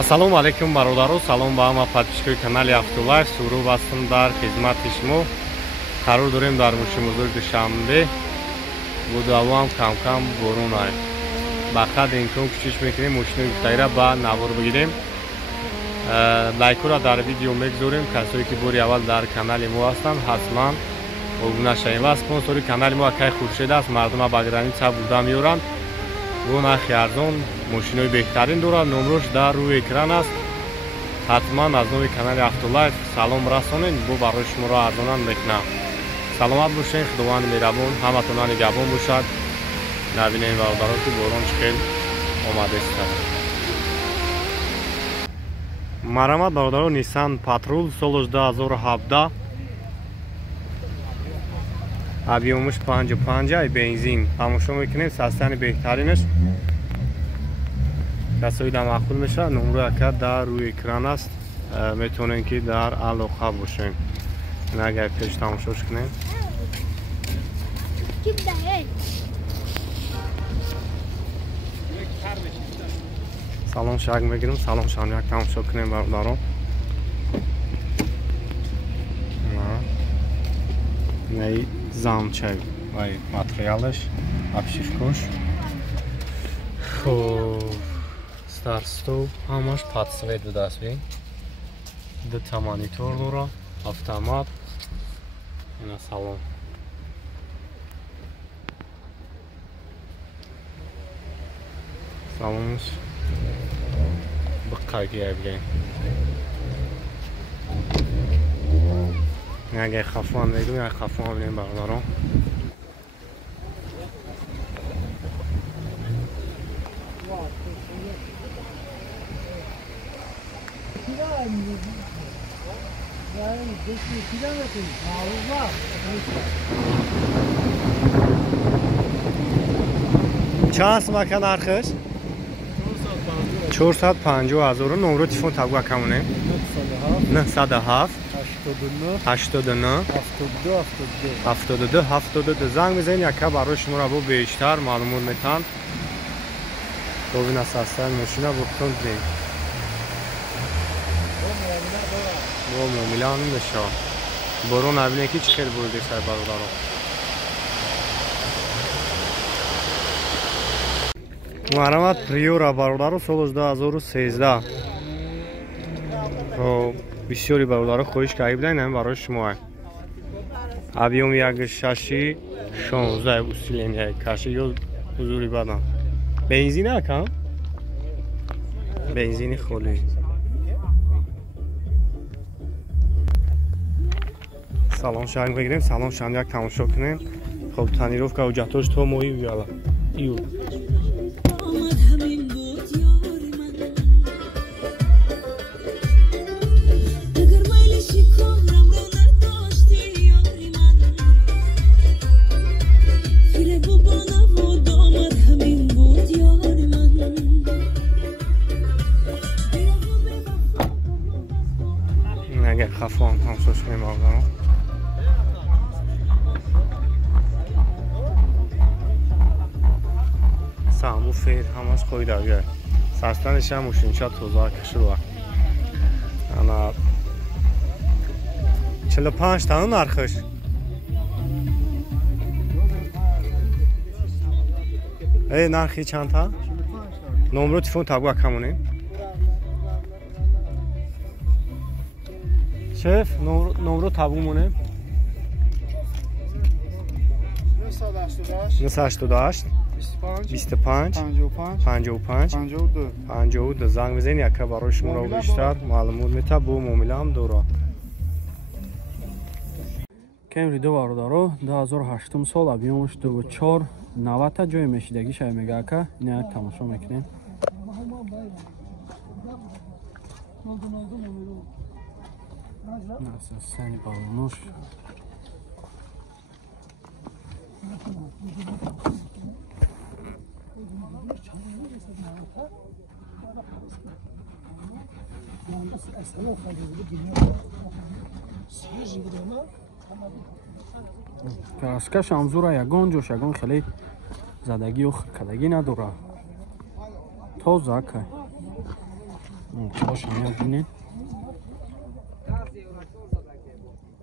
Ассалому алейкум бародаро, салом ба ҳама подписчикои канали Автолайф. Сурув ҳастам дар хизмати шумо. Қарор дорем дар мушимузори Душанбе. Будавам кам-кам борон ай. Ба қадр имкон кӯшиш мекунем мошинои гуфтаира ба навор бигирем. Лайкора дар видео мегузорем. Касое ки бори аввал дар канали мо ҳастанд, ҳатман обуна шавед. Ва спонсори канали мо Акай Хуршед аст. Мардума ба граница буда меоранд. бо нархи арзон мошинои беҳтарин дорад. номрош дар рӯи экран аст. ҳатман аз нови канали Автолайф салом расонед, бо барои шуморо арзонанд мекунам. саломат бошед, худованди меҳрабон ҳаматона нигоҳбон бошад. набинем бародаро ки борон чӣ хел омадест. марамат бародаро, Nissan Patrol соли 2017, объемаш 55 бензин. тамошо мекунем састани беҳтаринаш. касои да мақбул мешавад. номро яка дар рӯи экран аст. метавонем ки дар алоқа бошем. нагай пеш тамошош кунем. салом шак мегирем. салом шамяк тамошо кунем бародаро. наи замчай вай материалаш обшивкош. хоб стар стол ҳамаш подсвет будааст. бин дута монитор дора, автомат. ина салон. салонш биққагия бигем. اگه خفان میگم یا خفان میگم برادران. چه هست مکان نرخش؟ 450,000. نمره تلفن تبگاه کمونه؟ 907 89 72 زنگ بزنید یکا برای شما را با بیشتر معلومات میتن. ببین اساساً ماشین رو بکن دیم. با معامله نمیشه. برون نبینه کی چه خیلی بوده سر برادران. مرامت پریورا برادران سال 2013. بسیاری برادران خویش که عیب دارن برای شما. объем 1.6 усиление каши ё ҳузури бадан. бензин акам? бензини холӣ. салон шанг бигирем, салон шанг як тамошо кунем. хоб танировка ҳуҷҷатош то моҳи июл. خفان همسوش کنیم آقا. سامو فیر همش خوی داگه. سرستانش هم مشینچا توزار کشور وقت. انا 45 تا نرخش. ای نرخی چند تا؟ نمره تلفن تبگاه کمونه؟ شف نمره تابو مونه 988 25 52 زنگ بزنید یکا برای شما رو بیشتر معلومات میده. بو معامله هم داره. کمری دو برادرو 2008 سال объемش 24 90 تا جای مشیدگی شای میگه که اینا یک تماشا میکنیم. Сани балонош. Краскаш амзура ягон ҷош ягон хеле задагӣ ё хиркадагӣ надора. Тоза акай. خوش میاد ببینید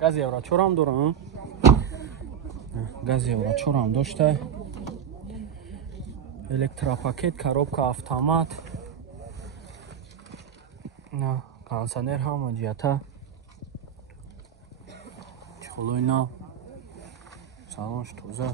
گاز یورا 4 هم داره گاز یورا 4 هم داشته الکتروپاکت коробка автомат نه кондиционер هم جیتا چلوی نه سالونش توزه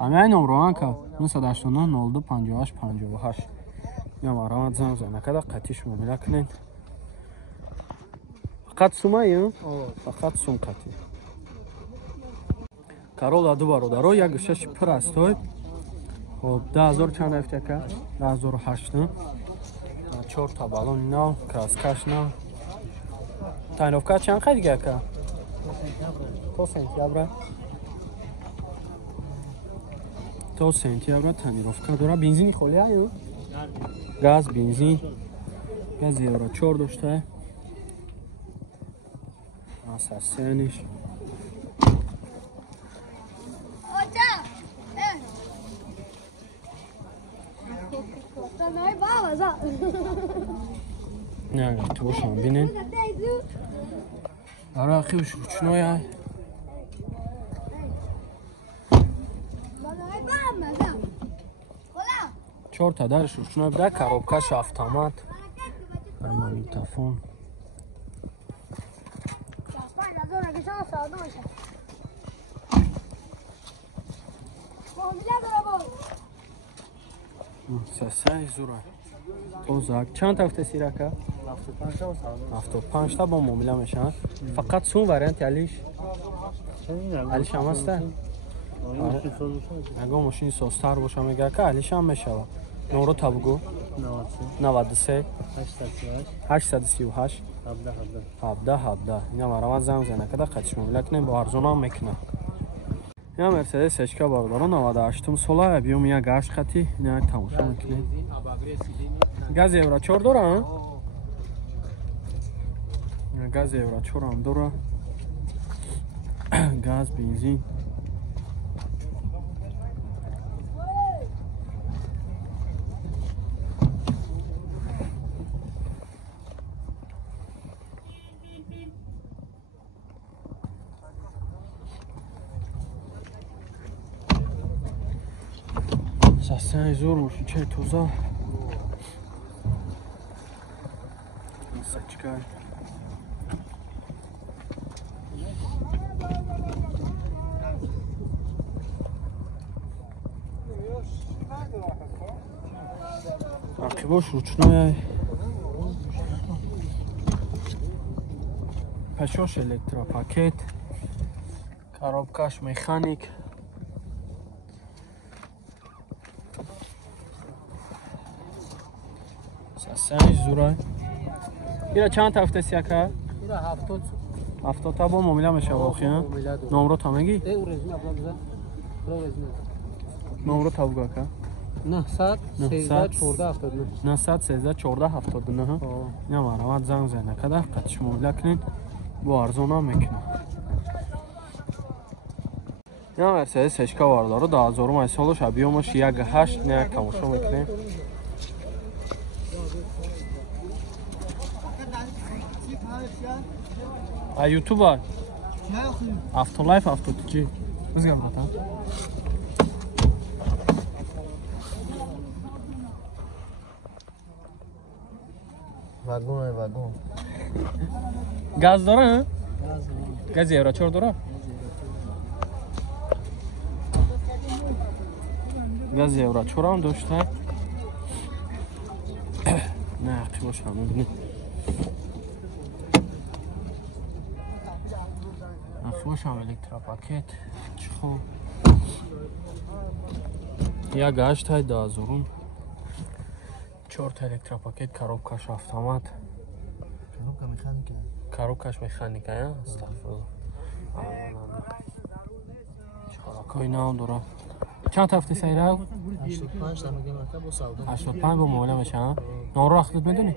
همه نمره هم که 989 02 58 58 یا مرامت زنگ زنه کده قطیش مبیله کنین فقط سومه یا؟ فقط سوم قطی Королла ду бародаро як гӯшаши пур астоид. Хоб 10000 чанд рафта ка? 10008. 4 та балон ино, краскаш на. Тайновка чанд қад дига ка? То сентябр. То сентябр танировка дора. Бензин холи аю? Газ, бензин. Газ евро 4 дошта. Асасениш. نه تو باشم بینین آره اخیوش روچنوی های 4 تا درش روچنوی بده коробкаш автомат магнитофон سسای زورا توزاک چند هفته سیراکا 75 تا با معامله میشن فقط سون وریانت علیش هم هسته اگه ماشین سوستر باشه میگه که علیش هم میشه نورو تا بگو 93 838 17 اینا مرامت زنگ زنه که در قدش معامله کنیم با ارزون هم میکنه یا مرسدس اشکا باردارو 98 سولا بیوم یا گاش خطی اینا تماشا میکنیم گاز евро 4 داره گاز евро 4 هم داره گاز بنزین ساسن زور موشی چه توزا سچکای عقیباش روچنای پشوش الکتروپاکت коробкаш механик ساسن زورای ایرا چند هفته سیاکا؟ ایرا 70 تا با معامله میشه واقعا نمره تا میگی؟ نمره تا بگو که 900 13 14 79 نه مرامت زنگ زنه کده قدش معامله کنین با ارزون هم میکنه نه مرسدس اشکا واردارو 2000 سالش بیومش 1.8 نه تماشا میکنیم یوتیوبر автолайф автотичи бизгам бата вагон газ дора газ евро 4 дора газ евро 4 ам дошта не қибош ҳам бинед خوشم الکتروپاکت چخو یا گشت های 2000 4 تا الکتروپاکت коробкаш автомат коробкаш механика я استغفرالله چخوراکای نام داره چند هفته سیره 85 با معامله میشه نور را خودت میدونی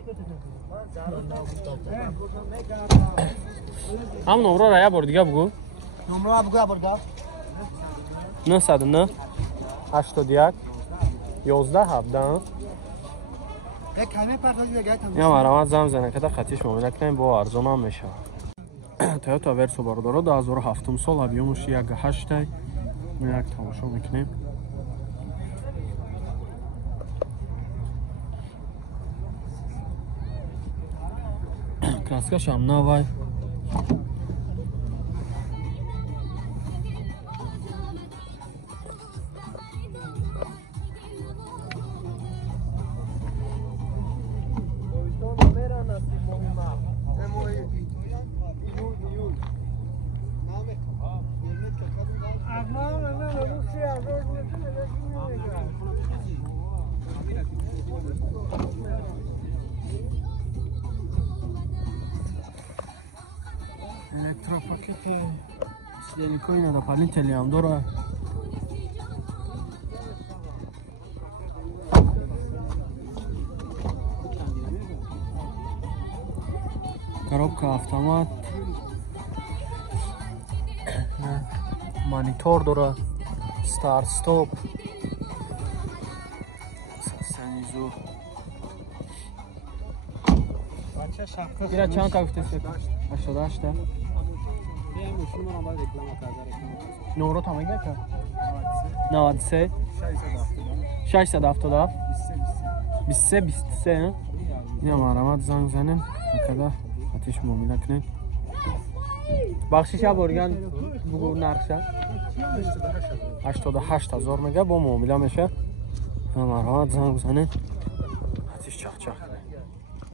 هم نمره را یه بار دیگه بگو نمره بگو یه بار دیگه 909 81 11 17 یا مرامت زم زنه که خطیش معامله کنیم با ارزان هم میشه. تویوتا ورسو باردارو 2007 سال ابیومش 1.8 یک تماشا میکنیم. کلاسکش هم نوای الکتروپاکت سیلیکوی نداره پلین تلی هم داره. коробка автомат монитор дора старт стоп санизу бача шахта ира чанд кафтеси 88 та я мошина мо баъд реклама карда номеро тамага ка 93 670 23 یا مرامت زنگ زنیم کدا آتیش معامله کنیم. بخشش بورگن بگو نرخشه 88,000 میگه با معامله میشه. یا مرامت زنگ زنیم آتیش چخ چخ